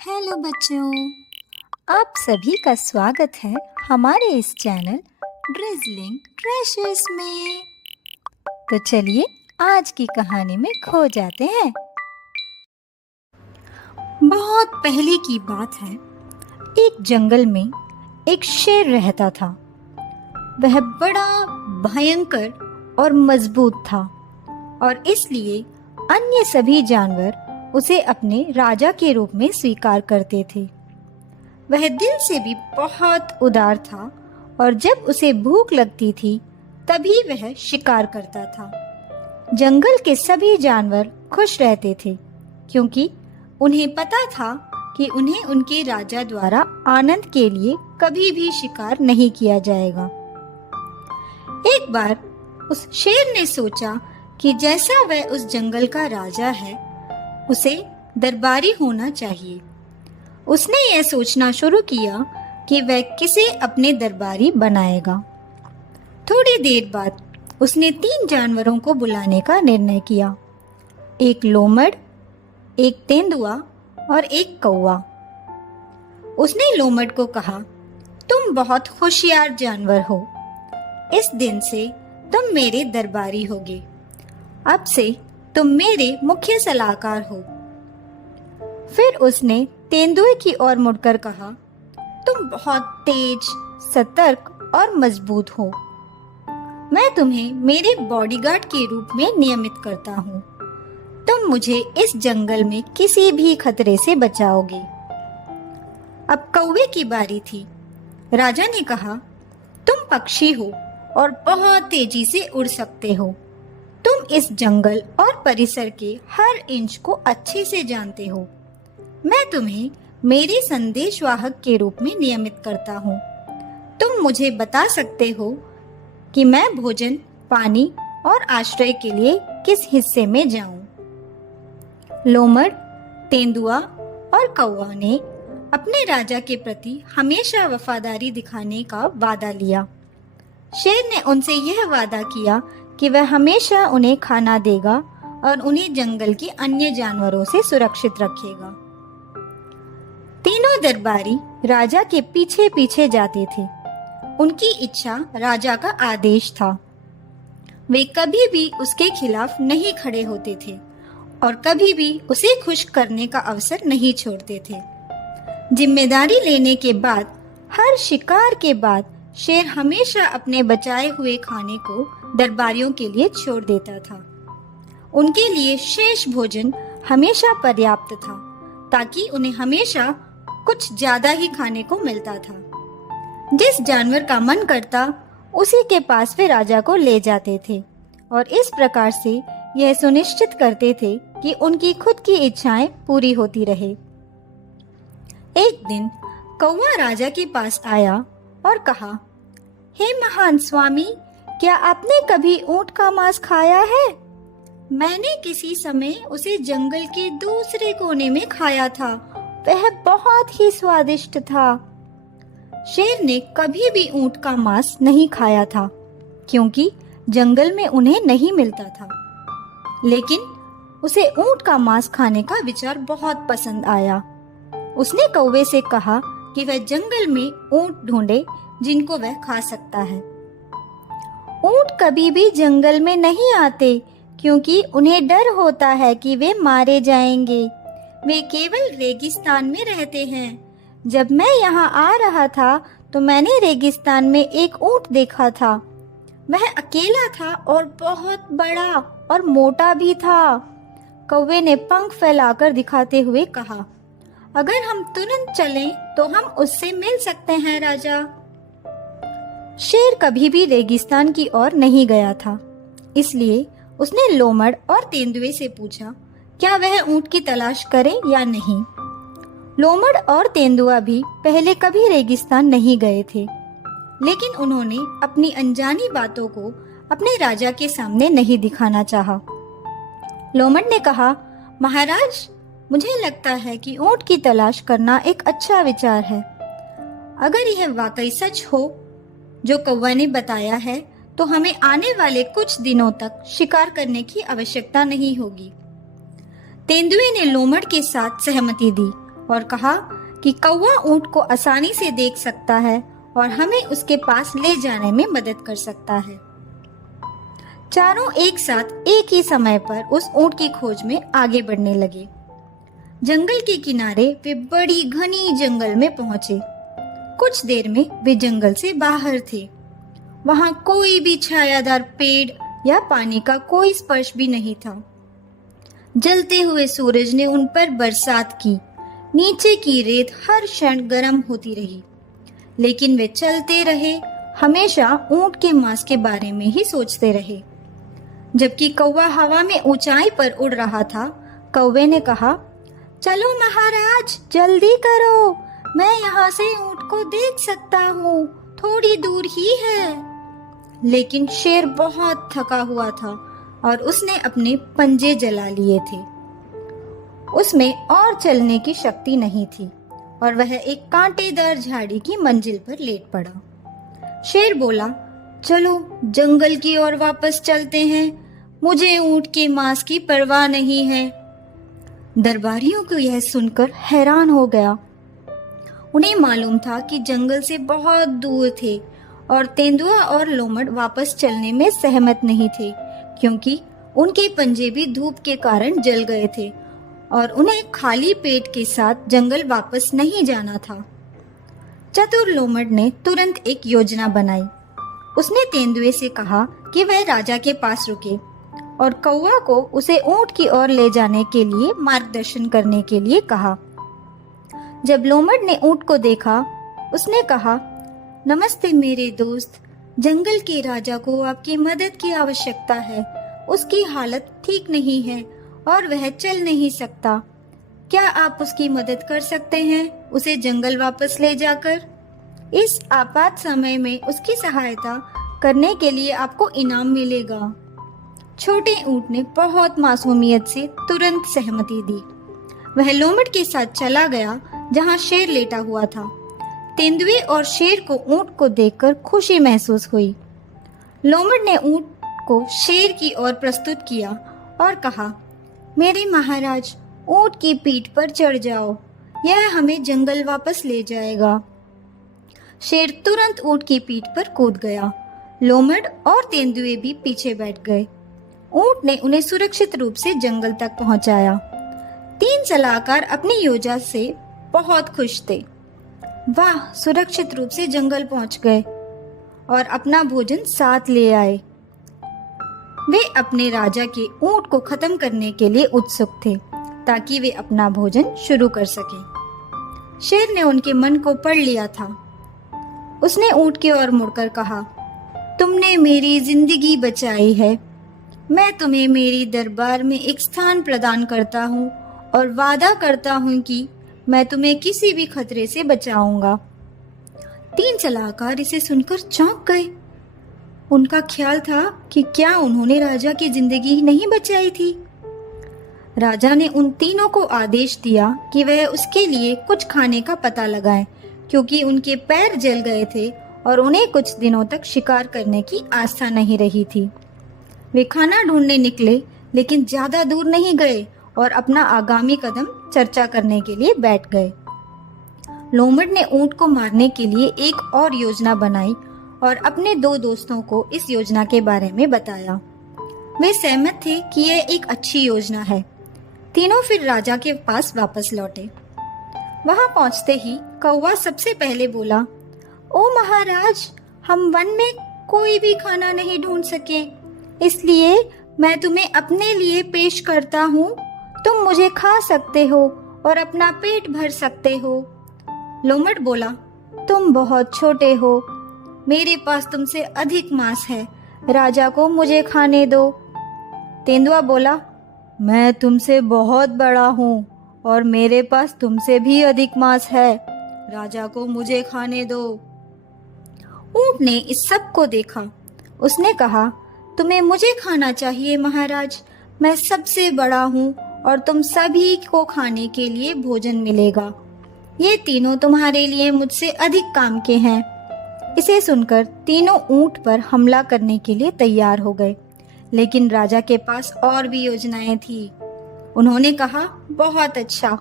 Hello बच्चों, आप सभी का स्वागत है हमारे इस चैनल ड्रिजलिंग ट्रेशर्स में। तो चलिए आज की कहानी में खो जाते हैं। बहुत पहले की बात है, एक जंगल में एक शेर रहता था। वह बड़ा भयंकर और मजबूत था और इसलिए अन्य सभी जानवर उसे अपने राजा के रूप में स्वीकार करते थे। वह दिल से भी बहुत उदार था और जब उसे भूख लगती थी तभी वह शिकार करता था। जंगल के सभी जानवर खुश रहते थे क्योंकि उन्हें पता था कि उन्हें उनके राजा द्वारा आनंद के लिए कभी भी शिकार नहीं किया जाएगा। एक बार उस शेर ने सोचा कि जैसा वह उस जंगल का राजा है, उसे दरबारी होना चाहिए। उसने यह सोचना शुरू किया कि वह किसे अपने दरबारी बनाएगा। थोड़ी देर बाद उसने 3 जानवरों को बुलाने का निर्णय किया, एक लोमड़, एक तेंदुआ और एक कौवा। उसने लोमड़ को कहा, तुम बहुत होशियार जानवर हो, इस दिन से तुम मेरे दरबारी होगे। अब से तुम मेरे मुख्य सलाहकार हो। फिर उसने तेंदुए की ओर मुड़कर कहा, तुम बहुत तेज, सतर्क और मजबूत हो। मैं तुम्हें मेरे बॉडीगार्ड के रूप में नियमित करता हूँ। तुम मुझे इस जंगल में किसी भी खतरे से बचाओगे। अब कौवे की बारी थी। राजा ने कहा, तुम पक्षी हो और बहुत तेजी से उड़ सकते हो। तुम इस जंगल और परिसर के हर इंच को अच्छे से जानते हो। मैं तुम्हें मेरे संदेशवाहक के रूप में नियमित करता हूँ। तुम मुझे बता सकते हो कि मैं भोजन, पानी और आश्रय के लिए किस हिस्से में जाऊं। लोमड़, तेंदुआ और कौवा ने अपने राजा के प्रति हमेशा वफादारी दिखाने का वादा लिया। शेर ने उनसे यह वादा किया कि वह हमेशा उन्हें खाना देगा और उन्हें जंगल के अन्य जानवरों से सुरक्षित रखेगा। तीनों दरबारी राजा के पीछे पीछे जाते थे। उनकी इच्छा राजा का आदेश था। वे कभी भी उसके खिलाफ नहीं खड़े होते थे और कभी भी उसे खुश करने का अवसर नहीं छोड़ते थे। जिम्मेदारी लेने के बाद, हर शिकार के बाद शेर हमेशा अपने बचाए हुए खाने को दरबारियों के लिए छोड़ देता था। उनके लिए शेष भोजन हमेशा पर्याप्त था ताकि उन्हें हमेशा कुछ ज्यादा ही खाने को मिलता था। जिस जानवर का मन करता उसी के पास वे राजा को ले जाते थे और इस प्रकार से यह सुनिश्चित करते थे कि उनकी खुद की इच्छाएं पूरी होती रहे। एक दिन कौवा राजा के पास आया और कहा, हे महान स्वामी, क्या आपने कभी ऊंट का मांस खाया है? मैंने किसी समय उसे जंगल के दूसरे कोने में खाया था। वह बहुत ही स्वादिष्ट था। शेर ने कभी भी ऊंट का मांस नहीं खाया था क्योंकि जंगल में उन्हें नहीं मिलता था, लेकिन उसे ऊंट का मांस खाने का विचार बहुत पसंद आया। उसने कौवे से कहा कि वह जंगल में ऊंट ढूंढे जिनको वह खा सकता है। ऊंट कभी भी जंगल में नहीं आते क्योंकि उन्हें डर होता है कि वे मारे जाएंगे। वे केवल रेगिस्तान में रहते हैं। जब मैं यहाँ आ रहा था तो मैंने रेगिस्तान में एक ऊंट देखा था। वह अकेला था और बहुत बड़ा और मोटा भी था। कौवे ने पंख फैलाकर दिखाते हुए कहा, अगर हम तुरंत चलें तो हम उससे मिल सकते हैं राजा। शेर कभी भी रेगिस्तान की ओर नहीं गया था, इसलिए उसने लोमड़ और तेंदुए से पूछा, क्या वह ऊंट की तलाश करे या नहीं। लोमड़ और तेंदुआ भी पहले कभी रेगिस्तान नहीं गए थे, लेकिन उन्होंने अपनी अनजानी बातों को अपने राजा के सामने नहीं दिखाना चाहा। लोमड़ ने कहा, महाराज, मुझे लगता है कि ऊंट की तलाश करना एक अच्छा विचार है। अगर यह वाकई सच हो जो कौवा ने बताया है, तो हमें आने वाले कुछ दिनों तक शिकार करने की आवश्यकता नहीं होगी। तेंदुए ने लोमड़ के साथ सहमति दी और कहा कि कौवा ऊंट को आसानी से देख सकता है और हमें उसके पास ले जाने में मदद कर सकता है। चारों एक साथ एक ही समय पर उस ऊंट की खोज में आगे बढ़ने लगे। जंगल के किनारे वे बड़ी घनी जंगल में पहुंचे। कुछ देर में वे जंगल से बाहर थे। वहां कोई भी छायादार पेड़ या पानी का कोई स्पर्श भी नहीं था। जलते हुए सूरज ने उन पर बरसात की। नीचे की रेत हर क्षण गर्म होती रही, लेकिन वे चलते रहे, हमेशा ऊंट के मांस के बारे में ही सोचते रहे। जबकि कौवा हवा में ऊंचाई पर उड़ रहा था, कौवे ने कहा, चलो महाराज, जल्दी करो, मैं यहाँ से ऊंट को देख सकता हूँ, थोड़ी दूर ही है। लेकिन शेर बहुत थका हुआ था और उसने अपने पंजे जला लिए थे। उसमें और चलने की शक्ति नहीं थी और वह एक कांटेदार झाड़ी की मंजिल पर लेट पड़ा। शेर बोला, चलो जंगल की ओर वापस चलते हैं, मुझे ऊंट के मांस की परवाह नहीं है। दरबारियों को यह सुनकर हैरान हो गया। उन्हें मालूम था कि जंगल से बहुत दूर थे और तेंदुआ और लोमड़ वापस चलने में सहमत नहीं थे, क्योंकि उनके पंजे भी धूप के कारण जल गए थे और उन्हें खाली पेट के साथ जंगल वापस नहीं जाना था। चतुर लोमड़ ने तुरंत एक योजना बनाई। उसने तेंदुए से कहा कि वह राजा के पास रुके और कौवा को उसे ऊंट की ओर ले जाने के लिए मार्गदर्शन करने के लिए कहा। जब लोमड़ ने ऊंट को देखा, उसने कहा, नमस्ते मेरे दोस्त, जंगल के राजा को आपकी मदद की आवश्यकता है। उसकी हालत ठीक नहीं है और वह चल नहीं सकता। क्या आप उसकी मदद कर सकते हैं, उसे जंगल वापस ले जाकर? इस आपात समय में उसकी सहायता करने के लिए आपको इनाम मिलेगा। छोटे ऊंट ने बहुत मासूमियत से तुरंत सहमति दी। वह लोमड़ के साथ चला गया जहां शेर लेटा हुआ था। तेंदुए और शेर को ऊंट को देखकर खुशी महसूस हुई। लोमड़ ने ऊंट को शेर की ओर प्रस्तुत किया और कहा, मेरे महाराज, ऊंट की पीठ पर चढ़ जाओ, यह हमें जंगल वापस ले जाएगा। शेर तुरंत ऊंट की पीठ पर कूद गया। लोमड़ और तेंदुए भी पीछे बैठ गए। ऊंट ने उन्हें सुरक्षित रूप से जंगल तक पहुंचाया। तीन सलाहकार अपनी योजना से बहुत खुश थे। वाह, सुरक्षित रूप से जंगल पहुंच गए और अपना भोजन साथ ले आए। वे अपने राजा के ऊंट को खत्म करने के लिए उत्सुक थे ताकि वे अपना भोजन शुरू कर सकें। शेर ने उनके मन को पढ़ लिया था। उसने ऊंट की ओर मुड़कर कहा, तुमने मेरी जिंदगी बचाई है। मैं तुम्हें मेरी दरबार में एक स्थान प्रदान करता हूँ और वादा करता हूँ कि मैं तुम्हें किसी भी खतरे से बचाऊंगा। तीन सलाहकार इसे सुनकर चौंक गए। उनका ख्याल था कि क्या उन्होंने राजा की जिंदगी नहीं बचाई थी। राजा ने उन तीनों को आदेश दिया कि वह उसके लिए कुछ खाने का पता लगाएं, क्योंकि उनके पैर जल गए थे और उन्हें कुछ दिनों तक शिकार करने की आस्था नहीं रही थी। वे खाना ढूंढने निकले, लेकिन ज्यादा दूर नहीं गए और अपना आगामी कदम चर्चा करने के लिए बैठ गए। लोमड़ ने ऊंट को मारने के लिए एक और योजना बनाई और अपने दो दोस्तों को इस योजना के बारे में बताया। वे सहमत थे कि यह एक अच्छी योजना है। तीनों फिर राजा के पास वापस लौटे। वहां पहुंचते ही कौवा सबसे पहले बोला, ओ महाराज, हम वन में कोई भी खाना नहीं ढूंढ सके, इसलिए मैं तुम्हें अपने लिए पेश करता हूँ। तुम मुझे खा सकते हो और अपना पेट भर सकते हो। लोमड़ बोला, तुम बहुत छोटे हो, मेरे पास तुमसे अधिक मांस है, राजा को मुझे खाने दो। तेंदुआ बोला, मैं तुमसे बहुत बड़ा हूँ और मेरे पास तुमसे भी अधिक मांस है, राजा को मुझे खाने दो। ऊंट ने इस सब को देखा। उसने कहा, तुम्हें मुझे खाना चाहिए महाराज, मैं सबसे बड़ा हूँ और तुम सभी को खाने के लिए भोजन मिलेगा। ये तीनों तुम्हारे लिए मुझसे अधिक काम के हैं। इसे सुनकर तीनों ऊंट पर हमला करने के लिए तैयार हो गए, लेकिन राजा के पास और भी योजनाएं थी। उन्होंने कहा, बहुत अच्छा,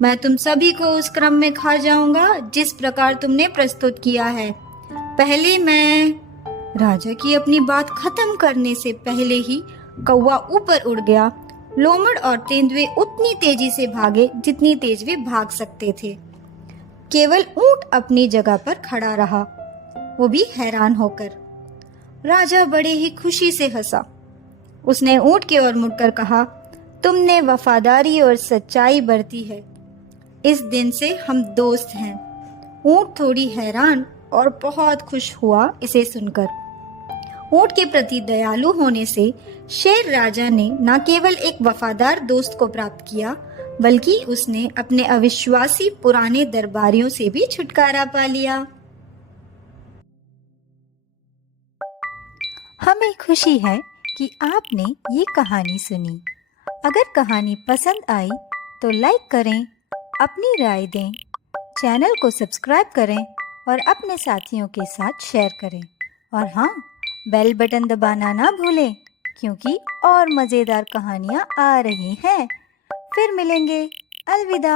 मैं तुम सभी को उस क्रम में खा जाऊंगा जिस प्रकार तुमने प्रस्तुत किया है। पहले मैं। राजा की अपनी बात खत्म करने से पहले ही कौवा ऊपर उड़ गया। लोमड़ और तेंदुए उतनी तेजी से भागे जितनी तेज वे भाग सकते थे। केवल ऊंट अपनी जगह पर खड़ा रहा, वो भी हैरान होकर। राजा बड़े ही खुशी से हंसा। उसने ऊंट की ओर मुड़कर कहा, तुमने वफादारी और सच्चाई बरती है, इस दिन से हम दोस्त हैं। ऊंट थोड़ी हैरान और बहुत खुश हुआ इसे सुनकर। ऊंट के प्रति दयालु होने से शेर राजा ने न केवल एक वफादार दोस्त को प्राप्त किया, बल्कि उसने अपने अविश्वासी पुराने दरबारियों से भी छुटकारा पा लिया। हमें खुशी है कि आपने ये कहानी सुनी। अगर कहानी पसंद आई तो लाइक करें, अपनी राय दें, चैनल को सब्सक्राइब करें और अपने साथियों के साथ शेयर करें। और हाँ, बेल बटन दबाना ना भूलें, क्योंकि और मज़ेदार कहानियाँ आ रही हैं। फिर मिलेंगे। अलविदा।